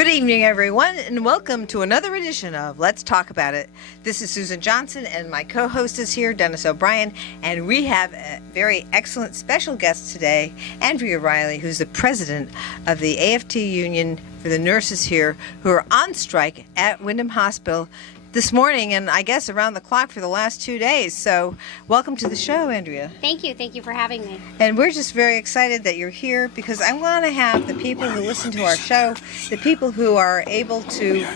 Good evening, everyone, and welcome to another edition of Let's Talk About It. This is Susan Johnson, and my co-host is here, Dennis O'Brien, and we have a very excellent special guest today, Andrea Riley, who's the president of the AFT Union for the nurses here who are on strike at Windham Hospital this morning, and I guess around the clock for the last 2 days. So welcome to the show, Andrea. Thank you for having me. And we're just very excited that you're here because I want to have the people who listen to our show, the people who are able to,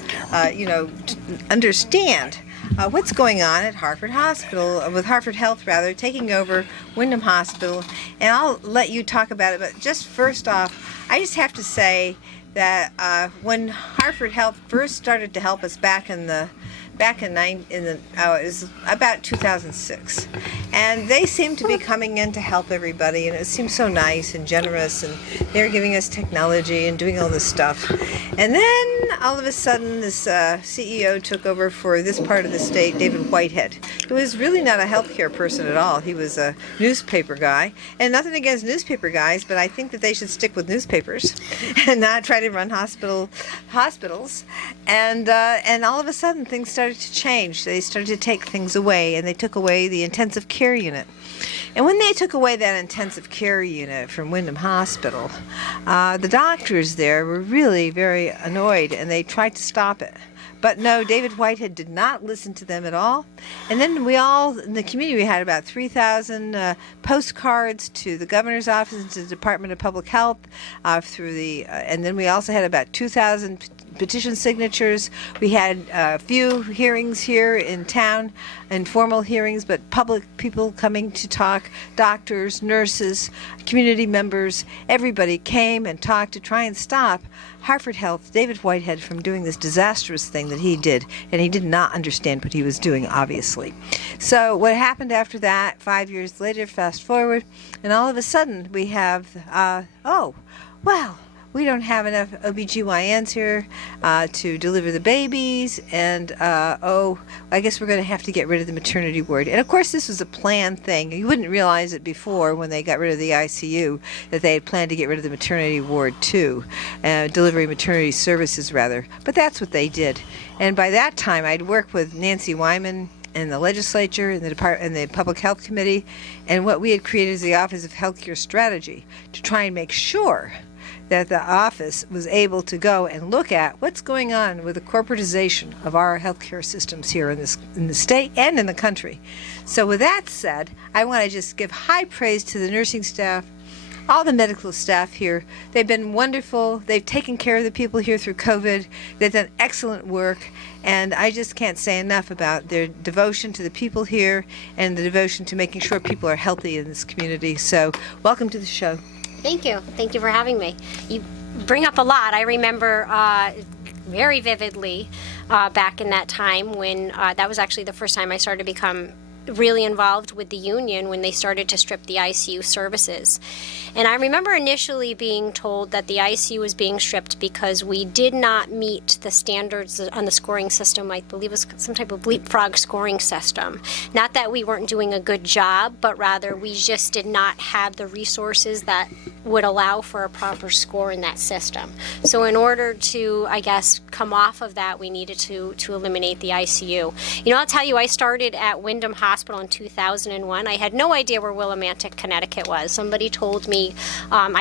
understand what's going on at Hartford Hospital, with Hartford Health rather, taking over Windham Hospital. And I'll let you talk about it, but just first off, I just have to say that when Hartford Health first started to help us it was about 2006, and they seemed to be coming in to help everybody, and it seemed so nice and generous, and they were giving us technology and doing all this stuff. And then all of a sudden this CEO took over for this part of the state, David Whitehead, who was really not a healthcare person at all. He was a newspaper guy, and nothing against newspaper guys, but I think that they should stick with newspapers and not try to run hospitals. And all of a sudden things started to change. They started to take things away, and they took away the intensive care unit. And when they took away that intensive care unit from Windham Hospital, the doctors there were really very annoyed, and they tried to stop it. But no, David Whitehead did not listen to them at all. And then in the community, we had about 3,000 postcards to the governor's office and to the Department of Public Health and then we also had about 2,000 petition signatures. We had a few hearings here in town, informal hearings, but public people coming to talk, doctors, nurses, community members, everybody came and talked to try and stop Hartford Health, David Whitehead, from doing this disastrous thing that he did, and he did not understand what he was doing, obviously. So what happened after that, 5 years later, fast forward, and all of a sudden we have, we don't have enough OBGYNs here to deliver the babies, and I guess we're going to have to get rid of the maternity ward. And of course this was a planned thing. You wouldn't realize it before when they got rid of the ICU that they had planned to get rid of the maternity ward too, delivering maternity services rather. But that's what they did. And by that time I'd worked with Nancy Wyman in the legislature, in the Public Health Committee, and what we had created is the Office of Healthcare Strategy to try and make sure that the office was able to go and look at what's going on with the corporatization of our healthcare systems here in the state and in the country. So with that said, I want to just give high praise to the nursing staff, all the medical staff here. They've been wonderful. They've taken care of the people here through COVID. They've done excellent work, and I just can't say enough about their devotion to the people here and the devotion to making sure people are healthy in this community. So welcome to the show. Thank you. Thank you for having me. You bring up a lot. I remember very vividly back in that time when that was actually the first time I started to become really involved with the union when they started to strip the ICU services. And I remember initially being told that the ICU was being stripped because we did not meet the standards on the scoring system. I believe it was some type of leapfrog scoring system. Not that we weren't doing a good job, but rather we just did not have the resources that would allow for a proper score in that system. So in order to, I guess, come off of that, we needed to eliminate the ICU. I'll tell you, I started at Windham Hospital in 2001. I had no idea where Willimantic, Connecticut was. Somebody told me, I'm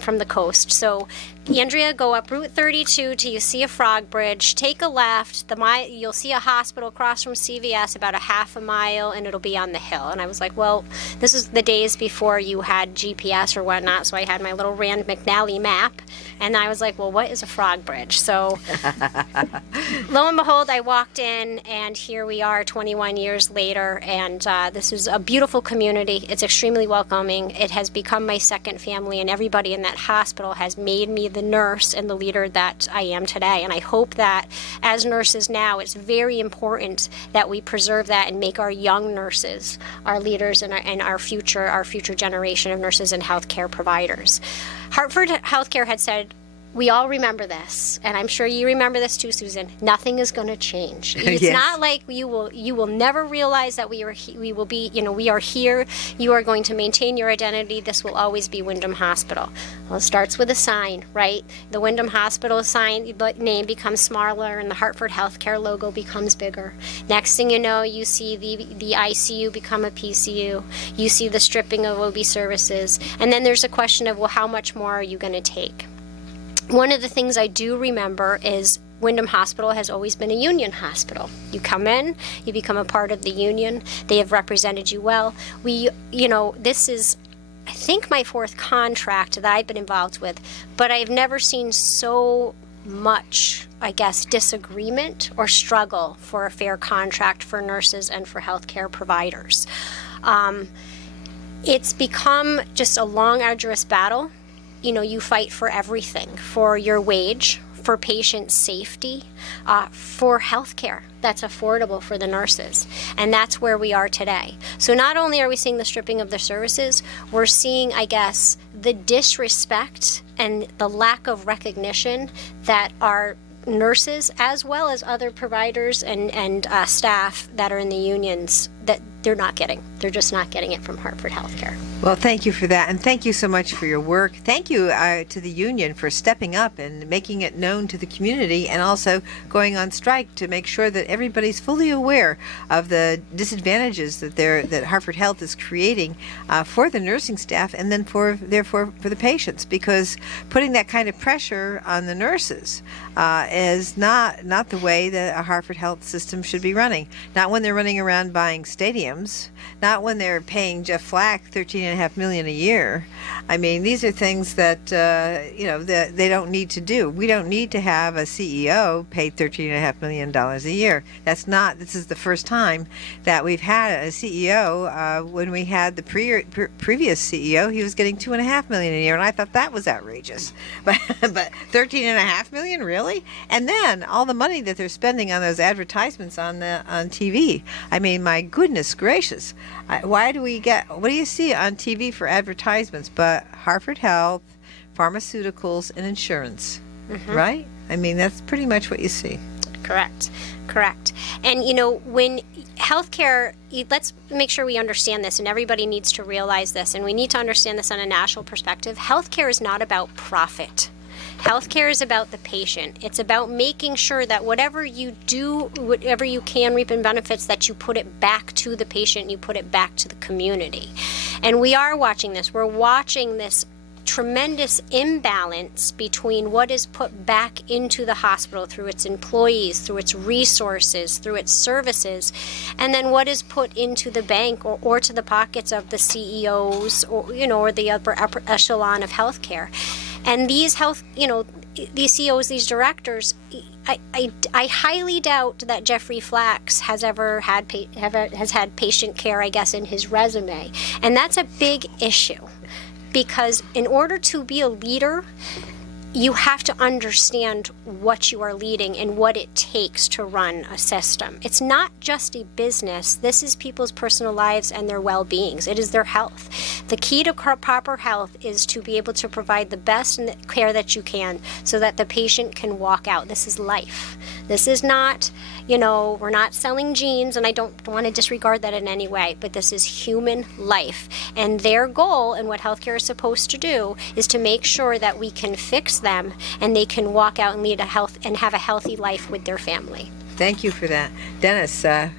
from the coast. So, Andrea, go up Route 32 till you see a frog bridge, take a left, you'll see a hospital across from CVS about a half a mile, and it'll be on the hill. And I was like, well, this is the days before you had GPS or whatnot, so I had my little Rand McNally map, and I was like, well, what is a frog bridge? So, lo and behold, I walked in, and here we are 21 years later, and this is a beautiful community. It's extremely welcoming. It has become my second family, and everybody in that hospital has made me the nurse and the leader that I am today. And I hope that as nurses now, it's very important that we preserve that and make our young nurses our leaders and our future generation of nurses and healthcare providers. Hartford Healthcare had said we all remember this, and I'm sure you remember this too, Susan. Nothing is going to change. It's Yes. not like you will never realize that we will be, we are here. You are going to maintain your identity. This will always be Windham Hospital. Well, it starts with a sign, right? The Windham Hospital sign, the name becomes smaller, and the Hartford Healthcare logo becomes bigger. Next thing you know, you see the ICU become a PCU. You see the stripping of OB services, and then there's a question of, well, how much more are you going to take? One of the things I do remember is Windham Hospital has always been a union hospital. You come in, you become a part of the union. They have represented you well. This is, I think, my 4th contract that I've been involved with, but I've never seen so much, I guess, disagreement or struggle for a fair contract for nurses and for healthcare providers. It's become just a long, arduous battle. You fight for everything, for your wage, for patient safety, for health care that's affordable for the nurses. And that's where we are today. So not only are we seeing the stripping of the services, we're seeing, I guess, the disrespect and the lack of recognition that our nurses, as well as other providers and staff that are in the unions, that they're not getting. They're just not getting it from Hartford Healthcare. Well, thank you for that, and thank you so much for your work. Thank you to the union for stepping up and making it known to the community, and also going on strike to make sure that everybody's fully aware of the disadvantages that Hartford Health is creating for the nursing staff, and then therefore for the patients. Because putting that kind of pressure on the nurses is not the way that a Hartford Health system should be running. Not when they're running around buying stadiums. Not when they're paying Jeff Flack $13.5 million a year. I mean, these are things that that they don't need to do. We don't need to have a CEO paid $13.5 million a year. This is the first time that we've had a CEO. When we had the previous CEO, he was getting $2.5 million a year, and I thought that was outrageous. But $13.5 million, really? And then all the money that they're spending on those advertisements on TV. I mean, my goodness gracious. What do you see on TV for advertisements but Hartford Health, pharmaceuticals, and insurance, right? I mean, that's pretty much what you see. Correct. And, when healthcare, let's make sure we understand this, and everybody needs to realize this, and we need to understand this on a national perspective. Healthcare is not about profit. Healthcare is about the patient. It's about making sure that whatever you do, whatever you can reap in benefits, that you put it back to the patient, you put it back to the community. And we are watching this. We're watching this tremendous imbalance between what is put back into the hospital through its employees, through its resources, through its services, and then what is put into the bank or to the pockets of the CEOs or the upper echelon of healthcare. And these these CEOs, these directors, I highly doubt that Jeffrey Flax has ever had patient care, I guess, in his resume. And that's a big issue, because in order to be a leader, you have to understand what you are leading and what it takes to run a system. It's not just a business. This is people's personal lives and their well-beings. It is their health. The key to proper health is to be able to provide the best care that you can so that the patient can walk out. This is life. This is not, we're not selling genes, and I don't want to disregard that in any way, but this is human life. And their goal, and what healthcare is supposed to do, is to make sure that we can fix them and they can walk out and have a healthy life with their family. Thank you for that. Dennis, I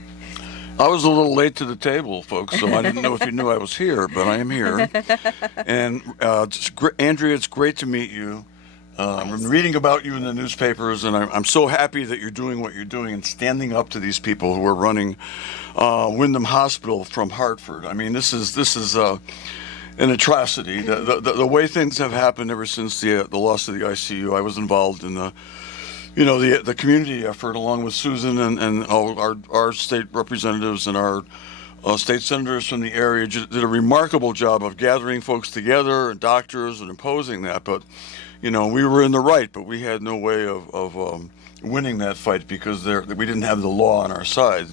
was a little late to the table, folks, so I didn't know if you knew I was here, but I am here. And Andrea, it's great to meet you. I've been reading about you in the newspapers, and I'm so happy that you're doing what you're doing and standing up to these people who are running Windham Hospital from Hartford. I mean, this is an atrocity. The way things have happened ever since the loss of the ICU. I was involved in the community effort along with Susan and our state representatives and our state senators from the area did a remarkable job of gathering folks together and doctors and imposing that. But we were in the right, but we had no way of winning that fight because we didn't have the law on our side.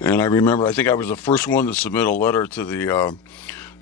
And I remember, I think I was the first one to submit a letter to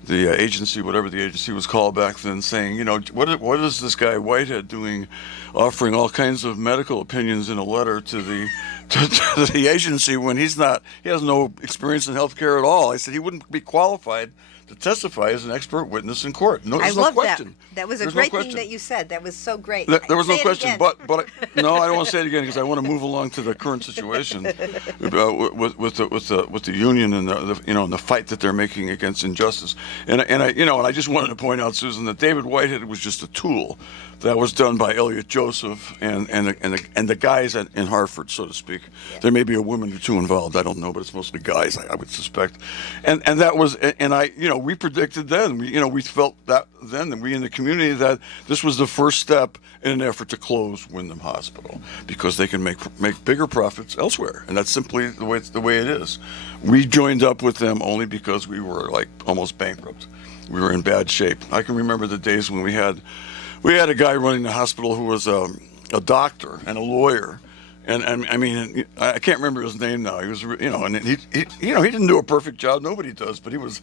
agency, whatever the agency was called back then, saying, what is this guy Whitehead doing, offering all kinds of medical opinions in a letter to the to the agency when he has no experience in healthcare at all. I said he wouldn't be qualified to testify as an expert witness in court. No, I there's love no question. that. That was a There's great no thing question. that you said. That was so great. There was no Say it question, again. but no, I don't want to say it again because I want to move along to the current situation with the union and the fight that they're making against injustice. And I just wanted to point out, Susan, that David Whitehead was just a tool that was done by Elliot Joseph and the guys in Hartford, so to speak. Yeah. There may be a woman or two involved, I don't know, but it's mostly guys, I would suspect. And that was, and we predicted then, we felt that then, and we in the community, that this was the first step in an effort to close Windham Hospital because they can make bigger profits elsewhere, and that's simply the way it is. We joined up with them only because we were like almost bankrupt. We were in bad shape. I can remember the days when we had a guy running the hospital who was a doctor and a lawyer, and I mean, I can't remember his name now. He was, and he didn't do a perfect job. Nobody does, but it was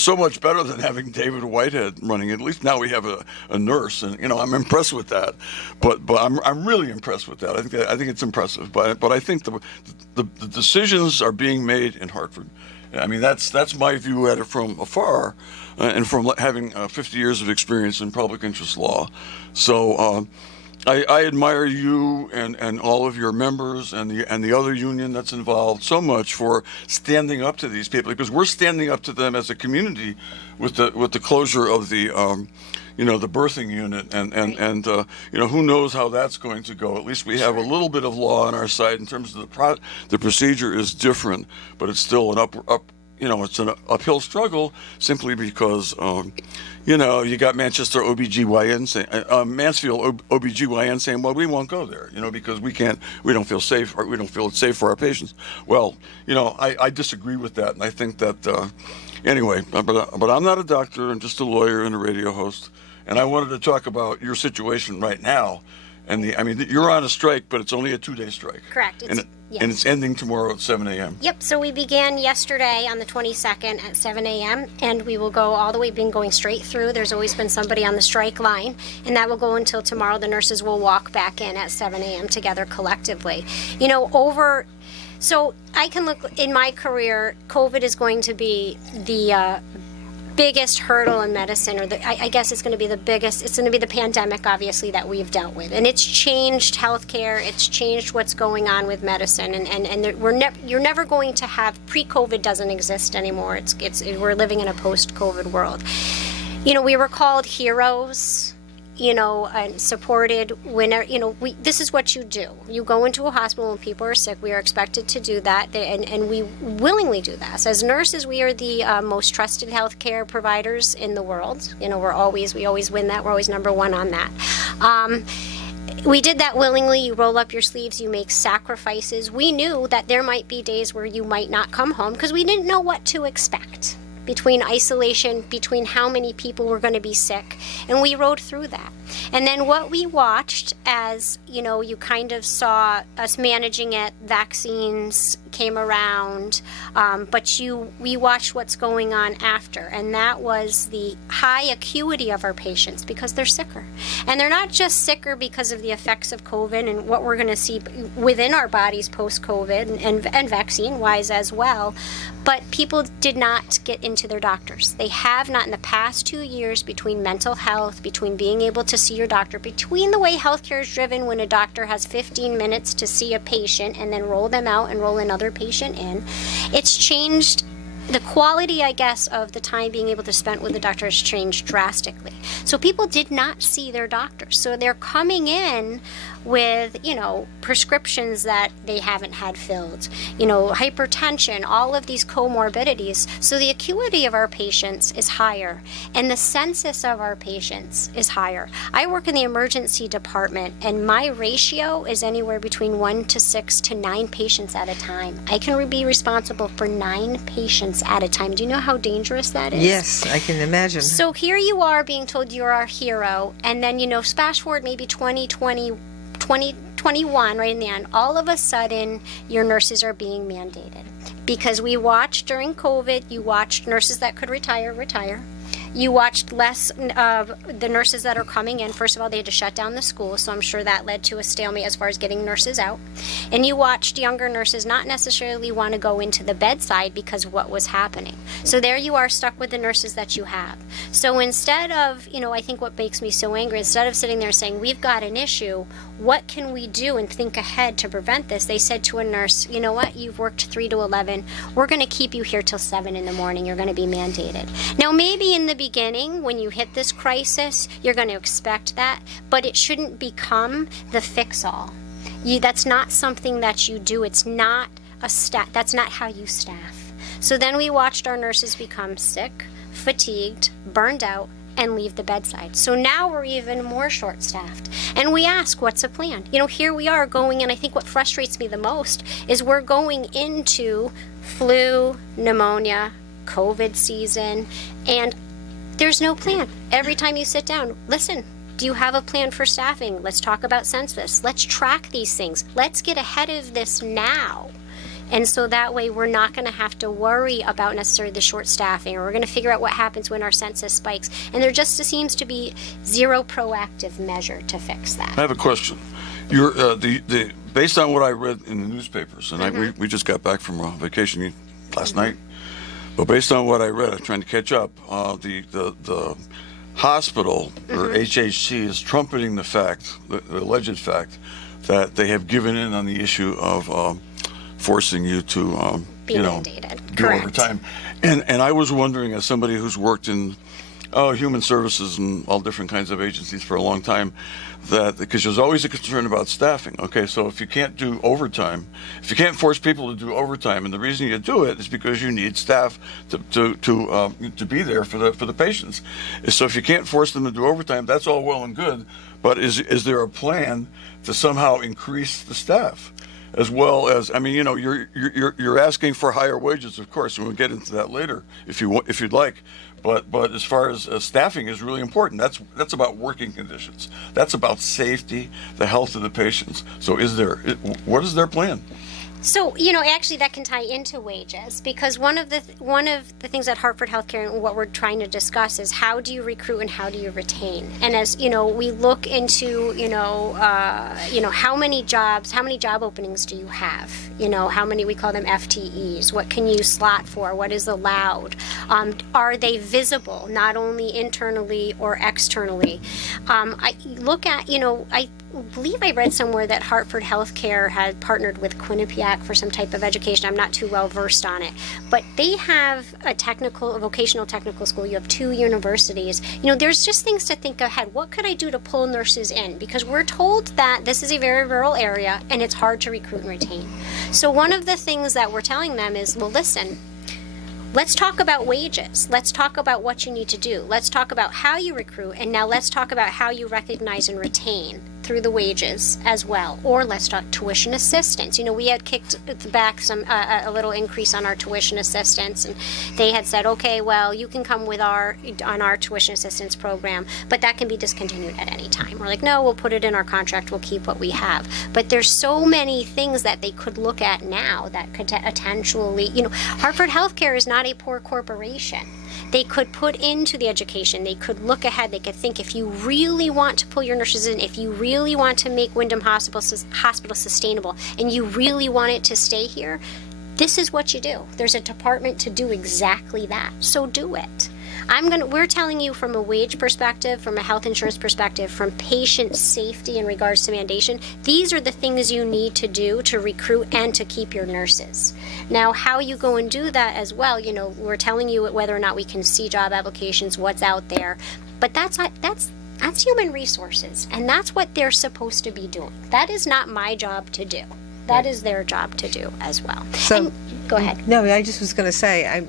so much better than having David Whitehead running it. At least now we have a nurse, and I'm impressed with that. But I'm really impressed with that. I think it's impressive. But I think the decisions are being made in Hartford. I mean, that's my view at it from afar, and from having 50 years of experience in public interest law. So I admire you and all of your members and the other union that's involved so much for standing up to these people, because we're standing up to them as a community with the closure of the the birthing unit, and who knows how that's going to go. At least we have a little bit of law on our side in terms of the procedure is different, but it's still it's an uphill struggle simply because you got Manchester OBGYN saying, Mansfield OBGYN saying, well, we won't go there, because we don't feel safe, or we don't feel it's safe for our patients. Well, I disagree with that, and I think that anyway, but I'm not a doctor. I'm just a lawyer and a radio host. And I wanted to talk about your situation right now. And you're on a strike, but it's only a 2-day strike. Correct. And it's ending tomorrow at 7 a.m. Yep. So we began yesterday on the 22nd at 7 a.m. and we will go all the way, been going straight through. There's always been somebody on the strike line, and that will go until tomorrow. The nurses will walk back in at 7 a.m. together collectively. So I can look in my career, COVID is going to be the biggest hurdle in medicine, or I guess it's going to be the biggest. It's going to be the pandemic, obviously, that we've dealt with, and it's changed healthcare. It's changed what's going on with medicine, and you're never going to have pre-COVID doesn't exist anymore. We're living in a post-COVID world. We were called heroes, and supported whenever, this is what you do. You go into a hospital when people are sick. We are expected to do that, and we willingly do that. So as nurses, we are the most trusted healthcare providers in the world. We always win that. We're always number one on that. We did that willingly. You roll up your sleeves, you make sacrifices. We knew that there might be days where you might not come home because we didn't know what to expect. Between isolation, between how many people were going to be sick, and we rode through that. And then what we watched as, you kind of saw us managing it, vaccines came around, but we watched what's going on after, and that was the high acuity of our patients because they're sicker. And they're not just sicker because of the effects of COVID and what we're going to see within our bodies post-COVID and vaccine-wise as well, but people did not get into their doctors. They have not in the past 2 years, between mental health, between being able to see your doctor, between the way healthcare is driven when a doctor has 15 minutes to see a patient and then roll them out and roll another patient in. It's changed. The quality, I guess, of the time being able to spend with the doctor has changed drastically. So people did not see their doctors. So they're coming in with, prescriptions that they haven't had filled, hypertension, all of these comorbidities. So the acuity of our patients is higher, and the census of our patients is higher. I work in the emergency department, and my ratio is anywhere between 1 to 6 to 9 patients at a time. I can be responsible for 9 patients at a time. Do you know how dangerous that is? Yes, I can imagine. So here you are being told you're our hero, and then, flash forward maybe 2021, right in the end, all of a sudden your nurses are being mandated. Because we watched during COVID, you watched nurses that could retire. You watched less of the nurses that are coming in. First of all, they had to shut down the school, so I'm sure that led to a stalemate as far as getting nurses out. And you watched younger nurses not necessarily want to go into the bedside because of what was happening. So there you are, stuck with the nurses that you have. So instead of, I think what makes me so angry, instead of sitting there saying, we've got an issue, what can we do and think ahead to prevent this? They said to a nurse, you know what, you've worked 3 to 11. We're going to keep you here till 7 in the morning. You're going to be mandated. Now, maybe in the beginning, when you hit this crisis, you're going to expect that, but it shouldn't become the fix-all. That's not something that you do. It's not that's not how you staff. So then we watched our nurses become sick, fatigued, burned out, and leave the bedside. So now we're even more short-staffed. And we ask, what's a plan? Here we are going, and I think what frustrates me the most is we're going into flu, pneumonia, COVID season, and there's no plan. Every time you sit down, listen, do you have a plan for staffing? Let's talk about census. Let's track these things. Let's get ahead of this now. And so that way we're not going to have to worry about necessarily the short staffing, or we're going to figure out what happens when our census spikes. And there just seems to be zero proactive measure to fix that. I have a question. You're based on what I read in the newspapers, and we just got back from vacation last night. But based on what I read, I'm trying to catch up. The hospital or HHC is trumpeting the alleged fact that they have given in on the issue of forcing you to Be mandated. do Correct. overtime. And I was wondering, as somebody who's worked in human services and all different kinds of agencies for a long time, that because there's always a concern about staffing. Okay, so if you can't do overtime, if you can't force people to do overtime, and the reason you do it is because you need staff to be there for the patients. So if you can't force them to do overtime, that's all well and good. But is there a plan to somehow increase the staff? As well as, you're asking for higher wages, of course, and we'll get into that later if you'd like. But as far as staffing is really important. That's about working conditions. That's about safety, the health of the patients. So what is their plan? So, actually that can tie into wages, because one of the things at Hartford Healthcare and what we're trying to discuss is how do you recruit and how do you retain? And as, we look into, how many job openings do you have? How many, we call them FTEs? What can you slot for? What is allowed? Are they visible, not only internally or externally? I look at, I believe I read somewhere that Hartford Healthcare had partnered with Quinnipiac for some type of education. I'm not too well versed on it, but they have a vocational technical school. You have 2 universities. There's just things to think ahead. What could I do to pull nurses in? Because we're told that this is a very rural area and it's hard to recruit and retain. So one of the things that we're telling them is, well, listen, let's talk about wages. Let's talk about what you need to do. Let's talk about how you recruit, and now let's talk about how you recognize and retain through the wages as well. Or let's talk tuition assistance. We had kicked back a little increase on our tuition assistance, and they had said, okay, well, you can come on our tuition assistance program, but that can be discontinued at any time. We're like, no, we'll put it in our contract. We'll keep what we have. But there's so many things that they could look at now that could potentially, Hartford Healthcare is not a poor corporation. They could put into the education. They could look ahead. They could think, if you really want to pull your nurses in, if you really want to make Wyndham Hospital sustainable, and you really want it to stay here, this is what you do. There's a department to do exactly that. So do it. We're telling you from a wage perspective, from a health insurance perspective, from patient safety in regards to mandation, these are the things you need to do to recruit and to keep your nurses. Now, how you go and do that as well, we're telling you whether or not we can see job applications, what's out there, but that's human resources, and that's what they're supposed to be doing. That is not my job to do. That is their job to do as well. So, go ahead. No, I just was going to say,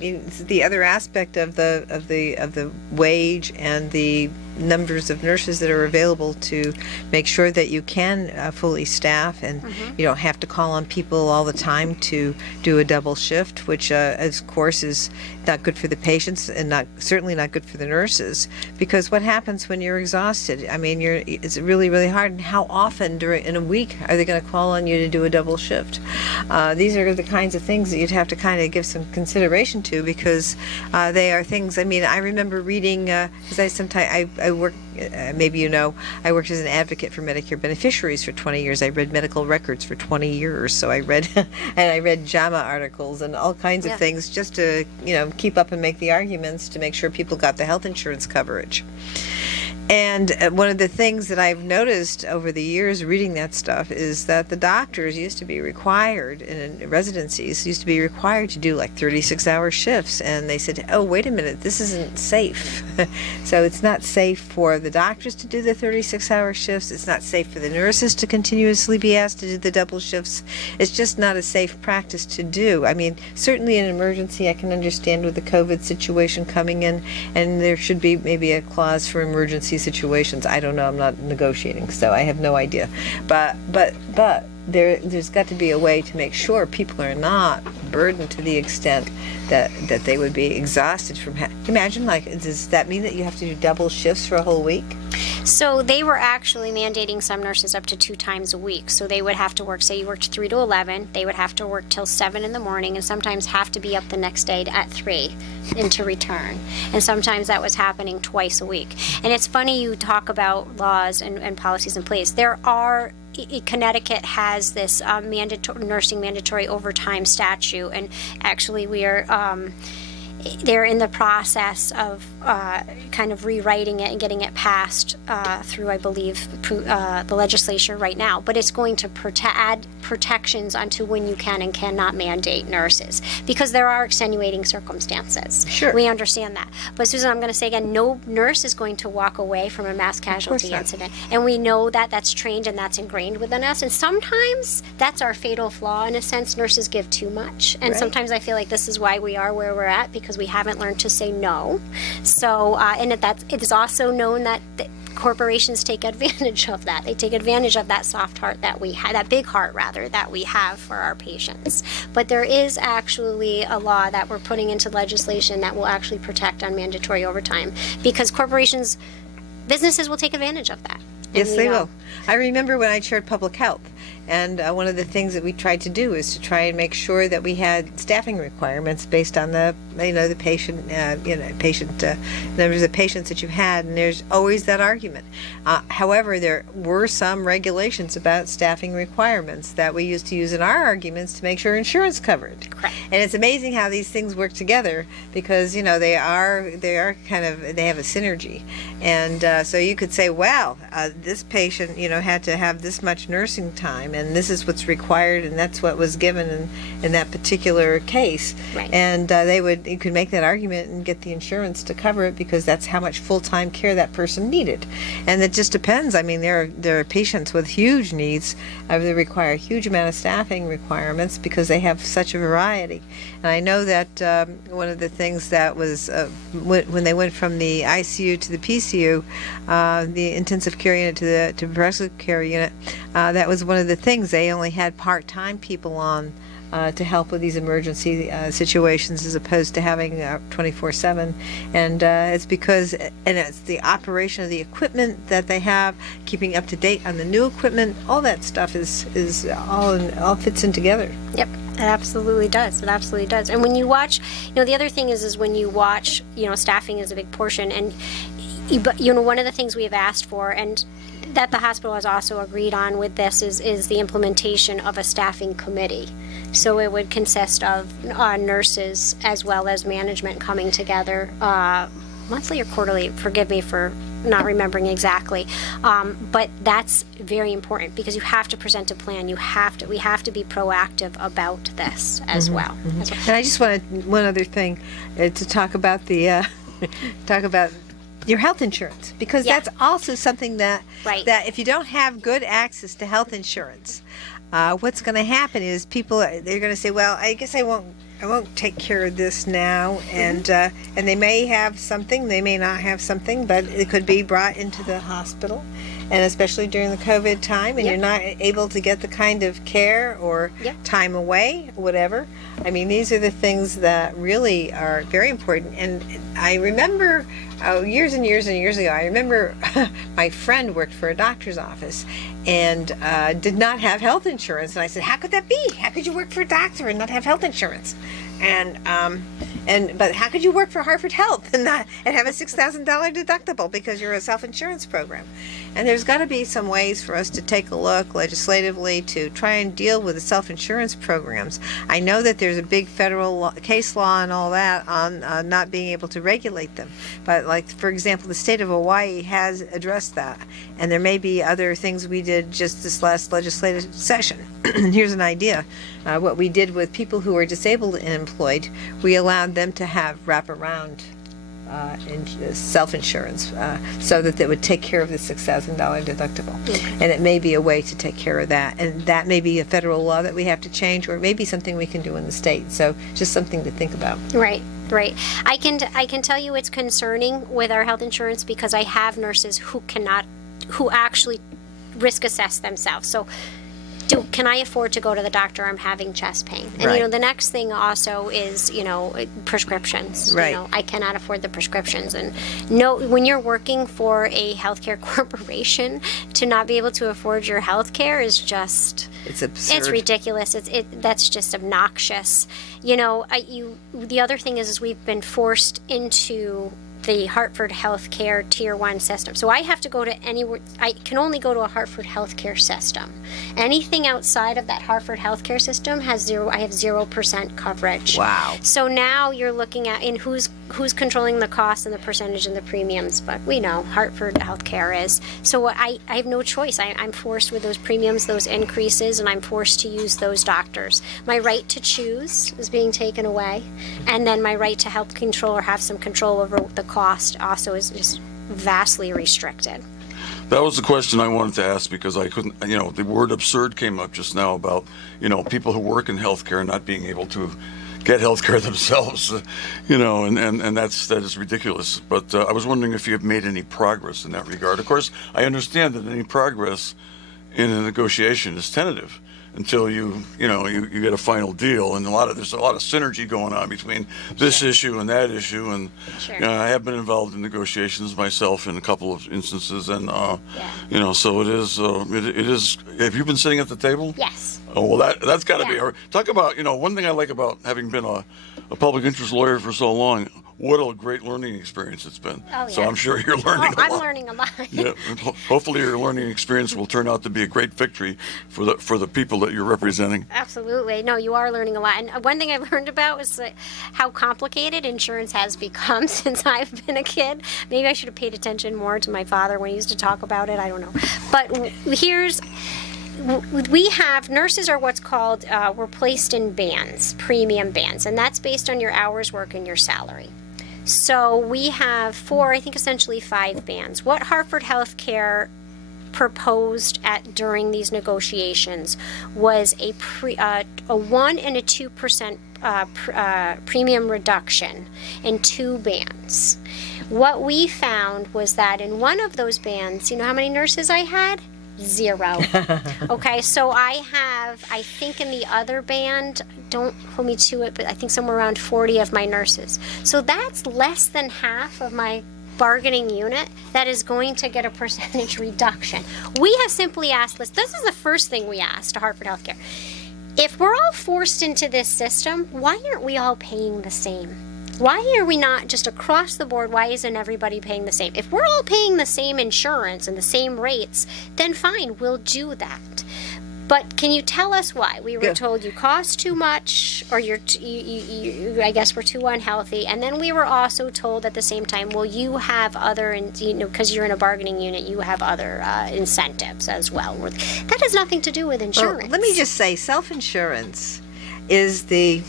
the other aspect of the wage and the numbers of nurses that are available to make sure that you can fully staff, and you don't have to call on people all the time to do a double shift, which of course is not good for the patients and certainly not good for the nurses, because what happens when you're exhausted? I mean, it's really, really hard. And how often in a week are they going to call on you to do a double shift? These are the kinds of things that you'd have to kind of give some consideration to, because they are things. I mean, I remember reading, because I work, maybe you know, I worked as an advocate for Medicare beneficiaries for 20 years. I read medical records for 20 years, so I read and I read JAMA articles and all kinds of things just to keep up and make the arguments to make sure people got the health insurance coverage. And one of the things that I've noticed over the years reading that stuff is that the doctors used to be required, in residencies, used to be required to do like 36-hour shifts. And they said, oh, wait a minute, this isn't safe. So it's not safe for the doctors to do the 36-hour shifts. It's not safe for the nurses to continuously be asked to do the double shifts. It's just not a safe practice to do. I mean, certainly in an emergency, I can understand with the COVID situation coming in, and there should be maybe a clause for emergency situations. I don't know. I'm not negotiating, so I have no idea. But there's got to be a way to make sure people are not burdened to the extent that they would be exhausted from. Imagine, like, does that mean that you have to do double shifts for a whole week? So they were actually mandating some nurses up to 2 times a week. So they would have to work, say you worked 3 to 11, they would have to work till 7 in the morning, and sometimes have to be up the next day at 3 and to return. And sometimes that was happening twice a week. And it's funny you talk about laws and policies in place. There are Connecticut has this nursing mandatory overtime statute, and actually we are they're in the process of kind of rewriting it and getting it passed through, I believe, the legislature right now. But it's going to add protections onto when you can and cannot mandate nurses, because there are extenuating circumstances. Sure. We understand that. But Susan, I'm going to say again, no nurse is going to walk away from a mass casualty incident. And we know that that's trained and that's ingrained within us. And sometimes that's our fatal flaw, in a sense. Nurses give too much. And sometimes I feel like this is why we are where we're at, because we haven't learned to say no. So, and it is also known that corporations take advantage of that. They take advantage of that soft heart that we have, that big heart rather, that we have for our patients. But there is actually a law that we're putting into legislation that will actually protect on mandatory overtime, because businesses will take advantage of that. Yes, they will. I remember when I chaired public health, and one of the things that we tried to do is to try and make sure that we had staffing requirements based on the patient numbers of patients that you had, and there's always that argument. However, there were some regulations about staffing requirements that we used to use in our arguments to make sure insurance covered. Correct. And it's amazing how these things work together, because they are kind of, they have a synergy, and so you could say, well, this patient had to have this much nursing time, and this is what's required, and that's what was given in that particular case. Right. And you could make that argument and get the insurance to cover it, because that's how much full-time care that person needed. And it just depends. I mean, there are patients with huge needs. They require a huge amount of staffing requirements because they have such a variety. And I know that one of the things that was when they went from the ICU to the PCU, the intensive care unit to the progressive care unit, that was one of the things. They only had part-time people on to help with these emergency situations, as opposed to having 24/7. And it's because, and it's the operation of the equipment that they have, keeping up to date on the new equipment. All that stuff is all fits in together. Yep. It absolutely does. It absolutely does. And when you watch, the other thing is when you watch, staffing is a big portion. And, one of the things we have asked for, and that the hospital has also agreed on with this, is the implementation of a staffing committee. So it would consist of nurses as well as management coming together monthly or quarterly. Forgive me for not remembering exactly, but that's very important, because you have to present a plan. We have to be proactive about this as well. Mm-hmm. And I just wanted one other thing to talk about your health insurance, because that's also something that if you don't have good access to health insurance, what's going to happen is they're going to say, well, I guess I won't won't take care of this now, and they may have something, they may not have something, but it could be brought into the hospital, and especially during the COVID time, and Yep. you're not able to get the kind of care or Yep. time away, whatever. I mean, these are the things that really are very important. And I remember years and years and years ago, I remember my friend worked for a doctor's office and did not have health insurance. And I said, how could that be? How could you work for a doctor and not have health insurance? But how could you work for Hartford Health and have a $6,000 deductible because you're a self-insurance program? And there's got to be some ways for us to take a look legislatively to try and deal with the self-insurance programs. I know that there's a big federal case law and all that on not being able to regulate them. But like, for example, the state of Hawaii has addressed that. And there may be other things we did just this last legislative session. Here's an idea. What we did with people who are disabled and employed, we allowed them to have wraparound self-insurance so that they would take care of the $6,000 deductible. And it may be a way to take care of that. And that may be a federal law that we have to change, or it may be something we can do in the state. So just something to think about. Right. Right. I can tell you it's concerning with our health insurance because I have nurses who actually risk assess themselves. So can I afford to go to the doctor? I'm having chest pain. And, Right. the next thing also is, prescriptions. Right. I cannot afford the prescriptions. And no, when you're working for a healthcare corporation, to not be able to afford your healthcare is just... It's absurd. It's ridiculous. That's just obnoxious. The other thing is we've been forced into the Hartford Healthcare Tier 1 system. So I have to go to anywhere. I can only go to a Hartford Healthcare system. Anything outside of that Hartford Healthcare system I have 0% coverage. Wow. So now you're looking at who's controlling the cost and the percentage and the premiums, but we know Hartford Healthcare is. So I have no choice. I'm forced with those premiums, those increases, and I'm forced to use those doctors. My right to choose is being taken away, and then my right to help control or have some control over the cost also is just vastly restricted. That was the question I wanted to ask because I couldn't, the word absurd came up just now about, people who work in healthcare not being able to get healthcare themselves, and that is ridiculous. But I was wondering if you have made any progress in that regard. Of course, I understand that any progress in a negotiation is tentative until you get a final deal, and there's a lot of synergy going on between this issue and that issue, and Sure. I have been involved in negotiations myself in a couple of instances, and Yeah. so it is. It is. Have you been sitting at the table? Yes. Oh, well, that's got to be Yeah. hard. Talk about, one thing I like about having been a public interest lawyer for so long, what a great learning experience it's been. Oh, So yeah. I'm sure you're learning a lot. I'm learning a lot. Yeah, and hopefully your learning experience will turn out to be a great victory for the people that you're representing. Absolutely. No, you are learning a lot. And one thing I've learned about is how complicated insurance has become since I've been a kid. Maybe I should have paid attention more to my father when he used to talk about it. I don't know. But we have nurses are what's called, we're placed in bands, premium bands, and that's based on your hours work and your salary. So we have essentially 5 bands. What Hartford Healthcare proposed during these negotiations was a 1 and a 2% premium reduction in 2 bands. What we found was that in one of those bands, you know how many nurses I had? 0. Okay, so I think in the other band, don't hold me to it, but I think somewhere around 40 of my nurses. So that's less than half of my bargaining unit that is going to get a percentage reduction. We have simply asked this is the first thing we asked to Hartford Healthcare. If we're all forced into this system, why aren't we all paying the same? Why are we not just across the board? Why isn't everybody paying the same? If we're all paying the same insurance and the same rates, then fine, we'll do that. But can you tell us why? We were told you cost too much, or I guess we're too unhealthy. And then we were also told at the same time, well, you have other, because you're in a bargaining unit, you have other incentives as well. That has nothing to do with insurance. Well, let me just say, self-insurance is the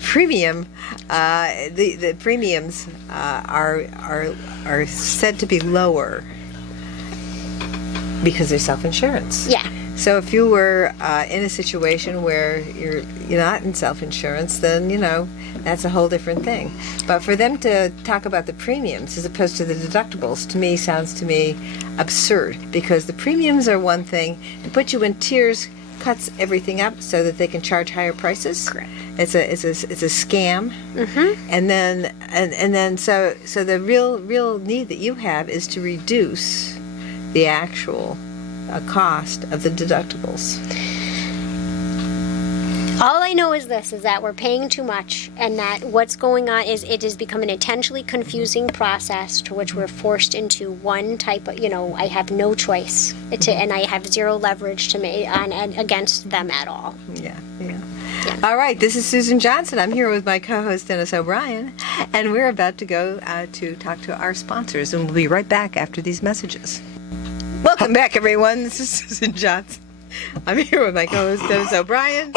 premium. The premiums are said to be lower because they're self-insurance. Yeah. So if you were in a situation where you're not in self-insurance, then that's a whole different thing. But for them to talk about the premiums as opposed to the deductibles, to me sounds to me absurd, because the premiums are one thing. To put you in tiers cuts everything up so that they can charge higher prices. Correct. It's a scam. Mm-hmm. And then so the real need that you have is to reduce the actual cost of the deductibles. All I know is this, is that we're paying too much, and that what's going on is it has become an intentionally confusing process to which we're forced into one type of, I have no choice, and I have zero leverage to make against them at all. Yeah. All right, this is Susan Johnson. I'm here with my co-host Dennis O'Brien, and we're about to go to talk to our sponsors, and we'll be right back after these messages. Welcome back, everyone. This is Susan Johnson. I'm here with my co-host Dennis O'Brien,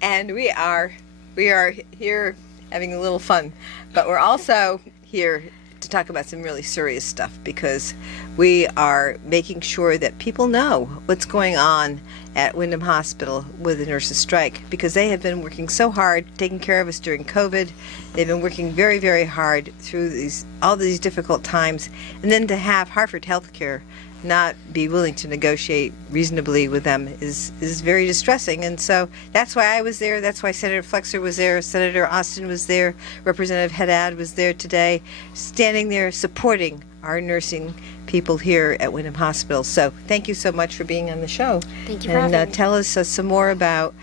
and we are here having a little fun, but we're also here to talk about some really serious stuff, because we are making sure that people know what's going on at Windham Hospital with the nurses' strike, because they have been working so hard taking care of us during COVID. They've been working very, very hard through all these difficult times, and then to have Hartford Healthcare not be willing to negotiate reasonably with them is very distressing. And so that's why I was there. That's why Senator Flexer was there. Senator Austin was there. Representative Haddad was there today, standing there supporting our nursing people here at Windham Hospital. So thank you so much for being on the show. Thank you for having me. Tell us some more about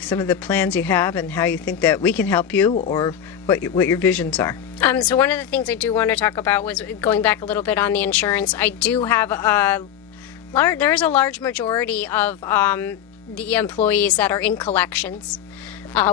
some of the plans you have and how you think that we can help you, or what your visions are. So one of the things I do want to talk about was going back a little bit on the insurance. I do have there is a large majority of the employees that are in collections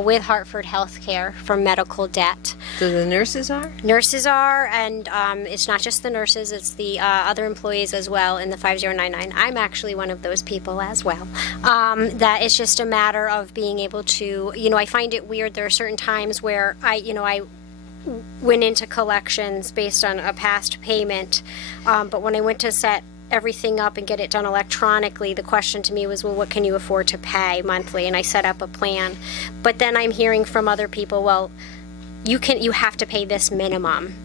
with Hartford Healthcare for medical debt. So the nurses are? Nurses are, and it's not just the nurses, it's the other employees as well in the 5099. I'm actually one of those people as well. That it's just a matter of being able to, I find it weird. There are certain times where I went into collections based on a past payment, but when I went to set everything up and get it done electronically, the question to me was, well, what can you afford to pay monthly? And I set up a plan. But then I'm hearing from other people, well, you have to pay this minimum,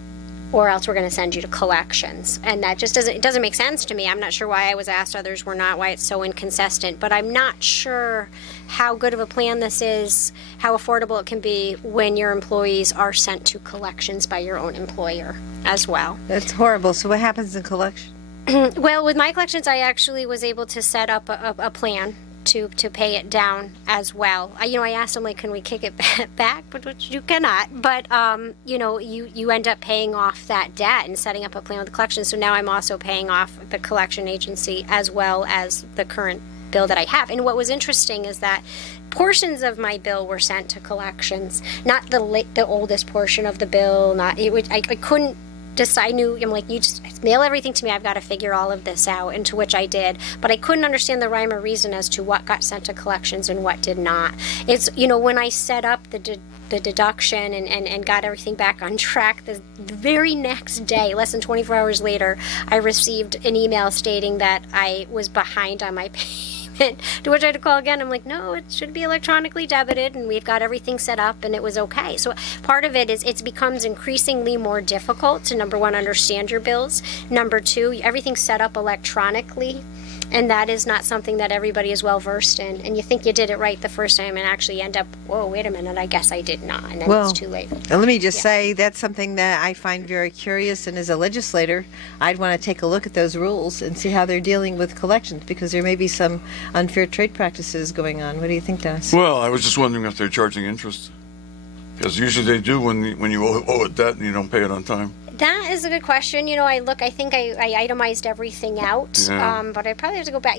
or else we're going to send you to collections. And that just doesn't make sense to me. I'm not sure why I was asked, others were not, why it's so inconsistent. But I'm not sure how good of a plan this is, how affordable it can be when your employees are sent to collections by your own employer as well. That's horrible. So what happens in collection? Well, with my collections, I actually was able to set up a plan to pay it down as well. I asked them, can we kick it back? But which you cannot. But you end up paying off that debt and setting up a plan with the collection. So now I'm also paying off the collection agency as well as the current bill that I have. And what was interesting is that portions of my bill were sent to collections, not the oldest portion of the bill. I couldn't decide. You just mail everything to me. I've got to figure all of this out, and to which I did. But I couldn't understand the rhyme or reason as to what got sent to collections and what did not. It's, when I set up the deduction and got everything back on track, the very next day, less than 24 hours later, I received an email stating that I was behind on my payment. To which I had to call again. I'm like, no, it should be electronically debited, and we've got everything set up, and it was okay. So part of it is it becomes increasingly more difficult to, number one, understand your bills. Number two, everything's set up electronically, and that is not something that everybody is well versed in. And you think you did it right the first time, and actually end up, whoa, wait a minute, I guess I did not, and then it's too late. Let me just say that's something that I find very curious, and as a legislator, I'd want to take a look at those rules and see how they're dealing with collections, because there may be some unfair trade practices going on. What do you think, Dennis? Well, I was just wondering if they're charging interest, because usually they do when you owe a debt and you don't pay it on time. That is a good question. I think I itemized everything out, but I probably have to go back.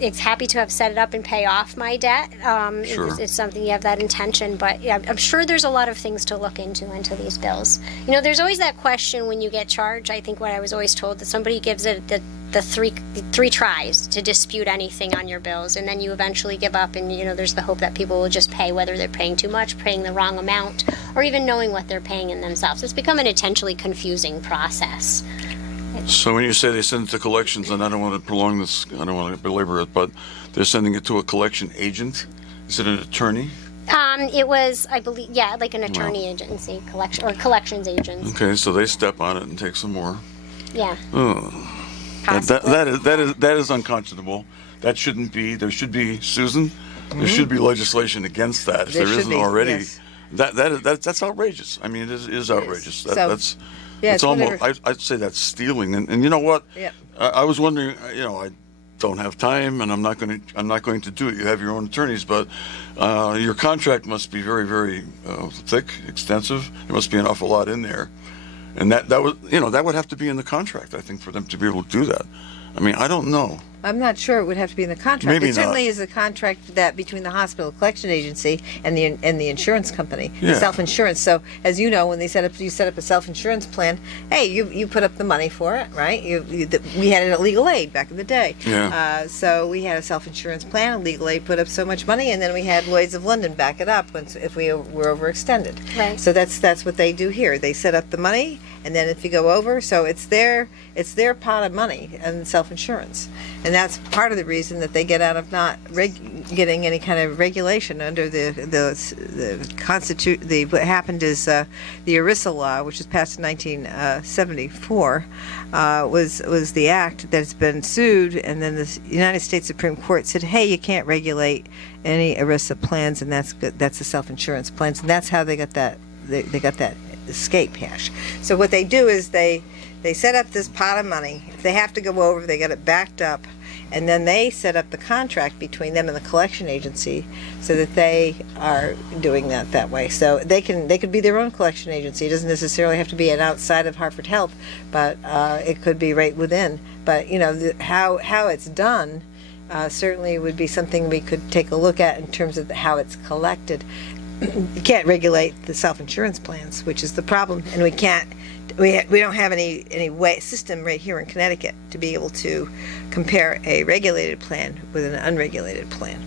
It's happy to have set it up and pay off my debt. Sure. It's something you have that intention, but I'm sure there's a lot of things to look into these bills. There's always that question when you get charged. I think what I was always told, that somebody gives it the three tries to dispute anything on your bills, and then you eventually give up, and there's the hope that people will just pay, whether they're paying too much, paying the wrong amount, or even knowing what they're paying in themselves. It's become an intentionally confusing process. So when you say they send it to collections, and I don't want to prolong this, I don't want to belabor it, but they're sending it to a collection agent? Is it an attorney? It was, I believe, yeah, like an attorney agency, collections agents. Okay, so they step on it and take some more. Yeah. That is unconscionable. That shouldn't be. There should be, Susan. There should be legislation against that if There there should isn't be, already. yes. That's outrageous. I mean, it is outrageous. So, That's yeah, it's it's almost. whatever. I'd say that's stealing. And you know what? Yeah. I was wondering. I don't have time, and I'm not going to do it. You have your own attorneys, but your contract must be very, very thick, extensive. There must be an awful lot in there, and that would have to be in the contract, I think, for them to be able to do that. I mean, I don't know. I'm not sure it would have to be in the contract. Maybe it certainly not. is a contract that between the hospital collection agency and the insurance company, Yeah. self-insurance. So as you know, when you set up a self-insurance plan, hey, you put up the money for it, right? We had it at Legal Aid back in the day. Yeah. So we had a self-insurance plan, and Legal Aid put up so much money, and then we had Lloyd's of London back it up if we were overextended. Right. So that's what they do here. They set up the money, and then if you go over, so it's their pot of money and self-insurance, and that's part of the reason that they get out of not getting any kind of regulation under the what happened is the ERISA law, which was passed in 1974, was the act that's been sued, and then the United States Supreme Court said, hey, you can't regulate any ERISA plans, and that's the self-insurance plans, and that's how they got that they got that escape hash. So what they do is they set up this pot of money. If they have to go over, they get it backed up, and then they set up the contract between them and the collection agency so that they are doing that way. So they could be their own collection agency. It doesn't necessarily have to be an outside of Hartford Health, but it could be right within. But how it's done certainly would be something we could take a look at in terms of how it's collected. You can't regulate the self-insurance plans, which is the problem, and we don't have any system right here in Connecticut to be able to compare a regulated plan with an unregulated plan.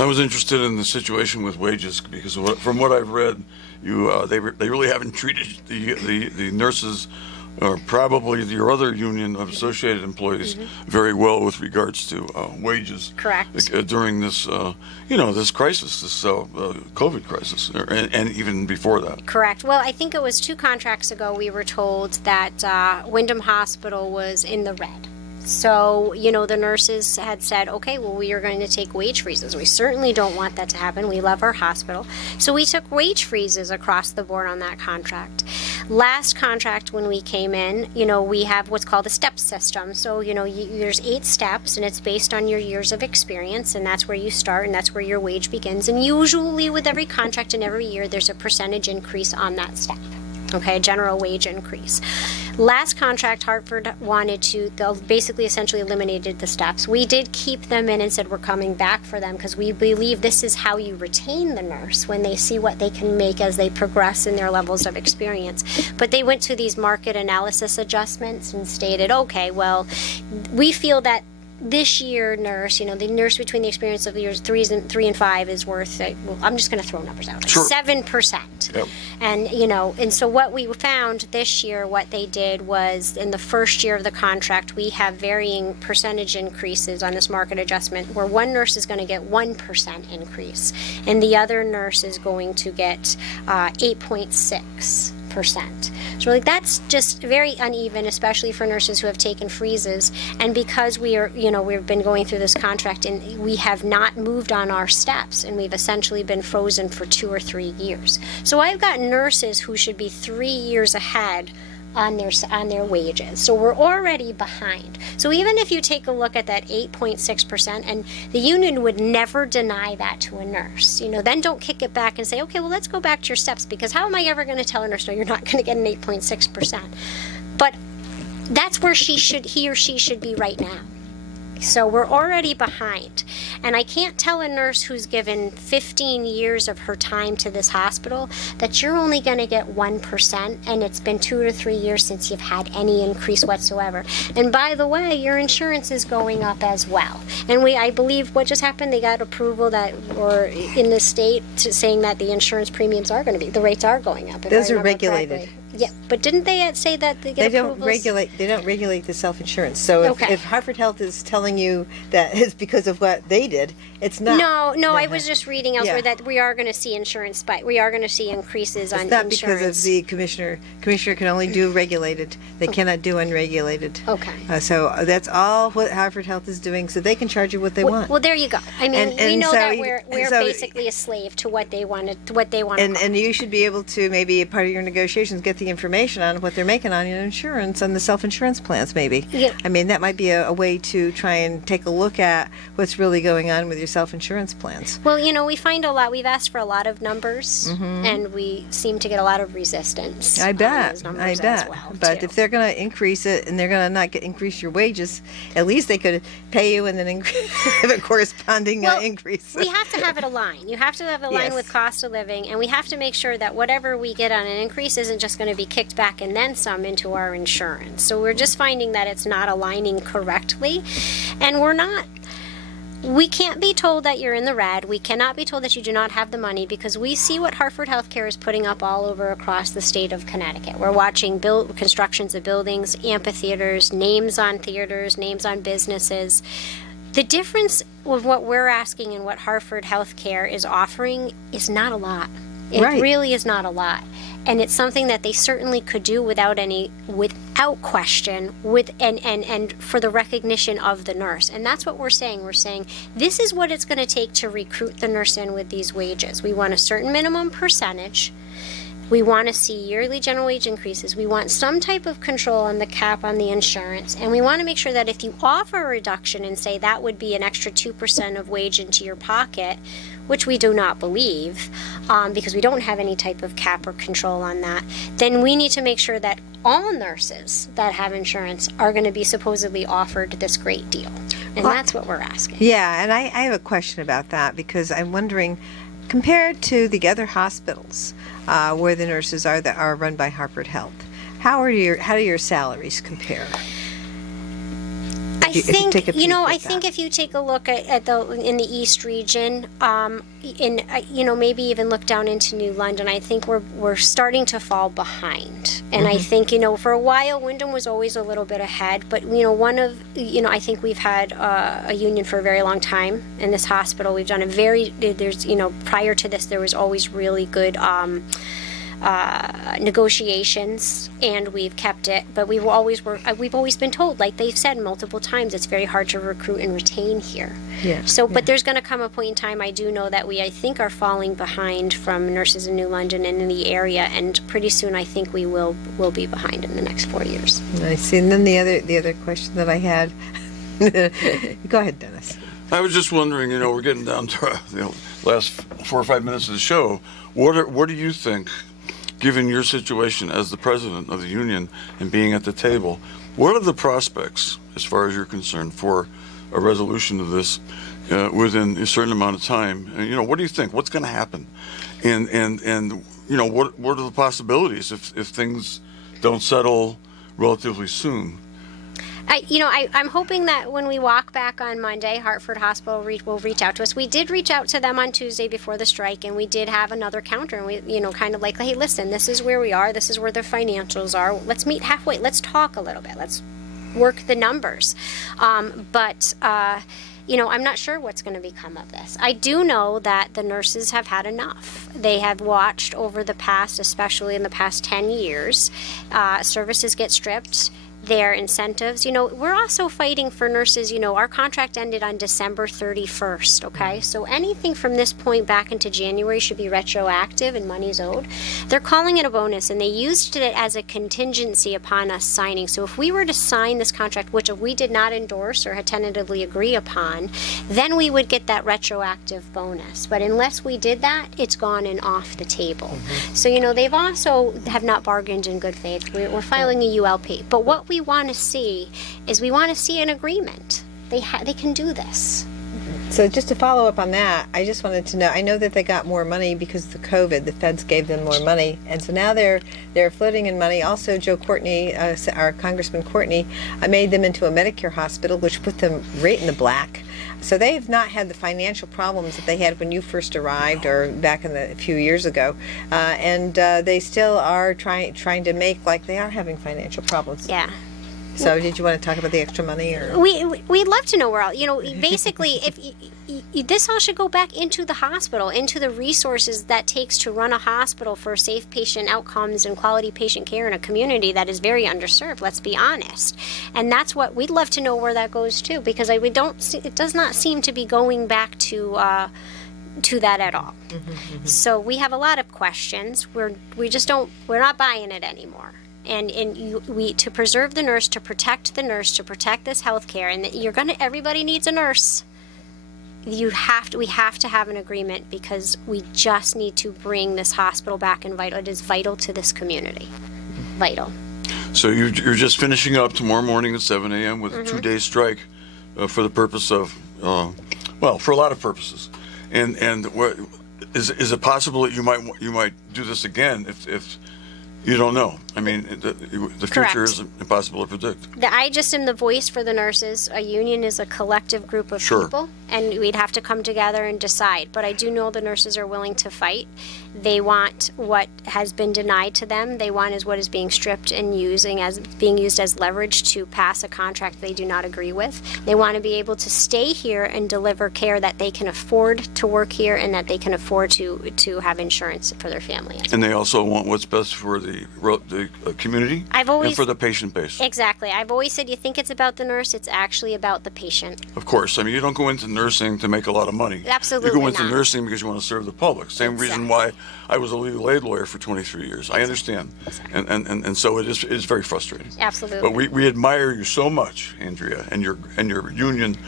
I was interested in the situation with wages because from what I've read, they really haven't treated the nurses or probably your other union of associated employees very well with regards to wages. Correct. During this, this crisis, this COVID crisis, and even before that. Correct. Well, I think it was 2 contracts ago we were told that Wyndham Hospital was in the red. So, the nurses had said, okay, well, we are going to take wage freezes. We certainly don't want that to happen. We love our hospital. So we took wage freezes across the board on that contract. Last contract when we came in, we have what's called a step system. So, there's 8 steps, and it's based on your years of experience, and that's where you start, and that's where your wage begins. And usually with every contract and every year, there's a percentage increase on that step. Okay, a general wage increase. Last contract, Hartford they basically essentially eliminated the steps. We did keep them in and said we're coming back for them because we believe this is how you retain the nurse when they see what they can make as they progress in their levels of experience. But they went to these market analysis adjustments and stated, okay, well, we feel that this year nurse, the nurse between the experience of years 3 and 5 is worth, I'm just going to throw numbers out, Sure. 7%. Yep. And, and so what we found this year, what they did was in the first year of the contract, we have varying percentage increases on this market adjustment where one nurse is going to get 1% increase and the other nurse is going to get 8.6%. So that's just very uneven, especially for nurses who have taken freezes. And because we've been going through this contract and we have not moved on our steps and we've essentially been frozen for 2 or 3 years. So I've got nurses who should be 3 years ahead on their wages. So we're already behind. So even if you take a look at that 8.6%, and the union would never deny that to a nurse, then don't kick it back and say, okay, well, let's go back to your steps, because how am I ever going to tell a nurse, no, you're not going to get an 8.6%? But that's where he or she should be right now. So we're already behind. And I can't tell a nurse who's given 15 years of her time to this hospital that you're only going to get 1%, and it's been 2 or 3 years since you've had any increase whatsoever. And by the way, your insurance is going up as well. And I believe what just happened, they got approval or in the state saying that the insurance premiums are going to be, the rates are going up. Those are regulated. Yeah, but didn't they say that they get They don't approvals? regulate. They don't regulate the self-insurance. So Okay. if Hartford Health is telling you that it's because of what they did, it's not. No, I was just reading elsewhere Yeah. that we are going to see insurance spike. We are going to see increases on It's not insurance. because of the commissioner. Commissioner can only do regulated. They cannot do unregulated. Okay. So that's all what Hartford Health is doing. So they can charge you what they want. Well, there you go. I mean, And- we and know so that you- we're so- basically a slave to what they wanted, to what they want. And you should be able to, maybe a part of your negotiations, get the information on what they're making on your insurance, on the self-insurance plans maybe. Yeah. I mean, that might be a way to try and take a look at what's really going on with your self-insurance plans. Well, we find a lot. We've asked for a lot of numbers, and we seem to get a lot of resistance. Mm-hmm. I on bet. those numbers I as bet. well, But too. if they're going to increase it and they're going to not increase your wages, at least they could pay you and then have a corresponding Well, increase. we have to have it align. You have to have it align Yes. with cost of living, and we have to make sure that whatever we get on an increase isn't just going to be kicked back and then some into our insurance. So we're just finding that it's not aligning correctly, and we can't be told that you're in the red. We cannot be told that you do not have the money, because we see what Hartford Healthcare is putting up all over across the state of Connecticut. We're watching constructions of buildings, amphitheaters, names on theaters, names on businesses. The difference with what we're asking and what Hartford Healthcare is offering is not a lot. It Right. really is not a lot. And it's something that they certainly could do without question, and for the recognition of the nurse. And that's what we're saying. We're saying this is what it's going to take to recruit the nurse in with these wages. We want a certain minimum percentage. We want to see yearly general wage increases. We want some type of control on the cap on the insurance. And we want to make sure that if you offer a reduction and say that would be an extra 2% of wage into your pocket, which we do not believe, because we don't have any type of cap or control on that, then we need to make sure that all nurses that have insurance are going to be supposedly offered this great deal. And that's what we're asking. Yeah, and I have a question about that, because I'm wondering, compared to the other hospitals where the nurses are that are run by Hartford Health, how do your salaries compare? I think take a peek I at think that. if you take a look at in the East region, maybe even look down into New London, I think we're starting to fall behind. And I think for a while Wyndham was always a little bit ahead, but I think we've had a union for a very long time in this hospital. We've done prior to this there was always really good negotiations, and we've kept it. But we've always been told, like they've said multiple times, it's very hard to recruit and retain here. Yeah. So, but there's going to come a point in time. I do know that I think are falling behind from nurses in New London and in the area, and pretty soon I think we will be behind in the next 4 years. I see. And then the other question that I had. Go ahead, Dennis. I was just wondering, we're getting down to the last 4 or 5 minutes of the show. What do you think, given your situation as the president of the union and being at the table, what are the prospects, as far as you're concerned, for a resolution of this within a certain amount of time? And, what do you think? What's going to happen? And what are the possibilities if things don't settle relatively soon? I'm hoping that when we walk back on Monday, Hartford Hospital will reach out to us. We did reach out to them on Tuesday before the strike, and we did have another counter. And we, kind of like, hey, listen, this is where we are. This is where the financials are. Let's meet halfway. Let's talk a little bit. Let's work the numbers. But I'm not sure what's going to become of this. I do know that the nurses have had enough. They have watched over the past, especially in the past 10 years, services get stripped. Their incentives. We're also fighting for nurses. Our contract ended on December 31st, okay? So anything from this point back into January should be retroactive and money's owed. They're calling it a bonus, and they used it as a contingency upon us signing. So if we were to sign this contract, which we did not endorse or had tentatively agree upon, then we would get that retroactive bonus. But unless we did that, it's gone and off the table. So, they've also have not bargained in good faith. We're filing a ULP. But what we want to see is an agreement. They can do this. So just to follow up on that, I just wanted to know, I know that they got more money because of the COVID. The feds gave them more money. And so now they're floating in money. Also, Joe Courtney, our Congressman Courtney, made them into a Medicare hospital, which put them right in the black. So they've not had the financial problems that they had when you first arrived or back in a few years ago, and they still are trying to make like they are having financial problems. Yeah. So did you want to talk about the extra money, or? We'd love to know where all, basically, if this all should go back into the hospital, into the resources that takes to run a hospital for safe patient outcomes and quality patient care in a community that is very underserved, let's be honest. And that's what we'd love to know where that goes to, because it does not seem to be going back to that at all. So we have a lot of questions. We're not buying it anymore. And to preserve the nurse, to protect the nurse, to protect this healthcare, and everybody needs a nurse. We have to have an agreement, because we just need to bring this hospital back and vital. It is vital to this community. Vital. So you're just finishing up tomorrow morning at 7 a.m. with a 2-day strike for the purpose of, for a lot of purposes. And what is it possible that you might do this again if you don't know? I mean, the future Correct. is impossible to predict. I just am the voice for the nurses. A union is a collective group of Sure. people, and we'd have to come together and decide. But I do know the nurses are willing to fight. They want what has been denied to them. They want is what is being stripped and being used as leverage to pass a contract they do not agree with. They want to be able to stay here and deliver care that they can afford to work here, and that they can afford to have insurance for their family. And they also want what's best for the community and for the patient base. Exactly. I've always said, you think it's about the nurse, it's actually about the patient. Of course. I mean, you don't go into nursing to make a lot of money. Absolutely You go into not. nursing because you want to serve the public. Same reason why I was a legal aid lawyer for 23 years. I understand. And so it is very frustrating. Absolutely. But we admire you so much, Andrea, and your union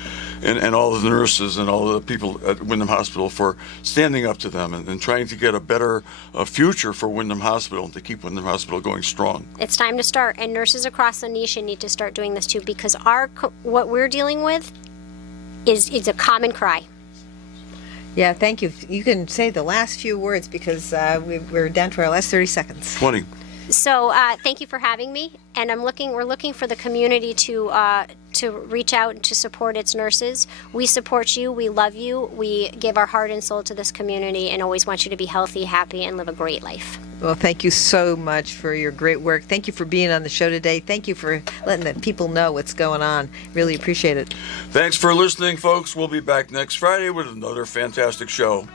and all of the nurses and all of the people at Windham Hospital for standing up to them and trying to get a better future for Windham Hospital and to keep Windham Hospital going strong. It's time to start, and nurses across the nation need to start doing this too, because what we're dealing with is a common cry. Yeah, thank you. You can say the last few words, because we're down to our last 30 seconds. 20. So thank you for having me, and we're looking for the community to reach out and to support its nurses. We support you. We love you. We give our heart and soul to this community, and always want you to be healthy, happy, and live a great life. Well, thank you so much for your great work. Thank you for being on the show today. Thank you for letting the people know what's going on. Really appreciate it. Thanks for listening, folks. We'll be back next Friday with another fantastic show.